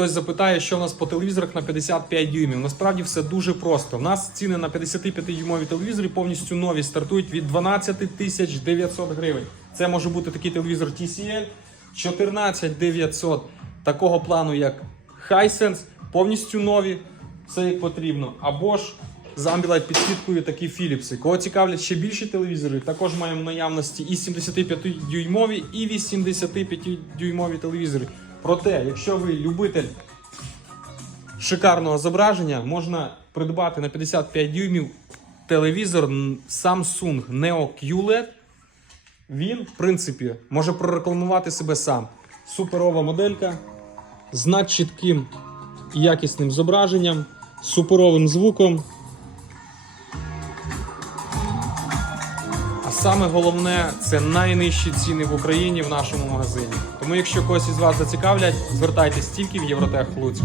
Хтось запитає, що в нас по телевізорах на 55 дюймів. Насправді все дуже просто. У нас ціни на 55-дюймові телевізори повністю нові стартують від 12 тисяч 900 гривень. Це може бути такий телевізор TCL 14 900 такого плану, як Hisense, повністю нові, все як потрібно. Або ж з Ambilight підсвіткою такі Philips. Кого цікавлять ще більші телевізори, також маємо наявності і 75-дюймові, і 85-дюймові телевізори. Проте, якщо ви любитель шикарного зображення, можна придбати на 55 дюймів телевізор Samsung Neo QLED. Він, в принципі, може прорекламувати себе сам. Суперова моделька з надчітким і якісним зображенням, суперовим звуком. А саме головне це найнижчі ціни в Україні в нашому магазині. Тому, якщо когось із вас зацікавлять, звертайтесь тільки в Євротех Луцьк.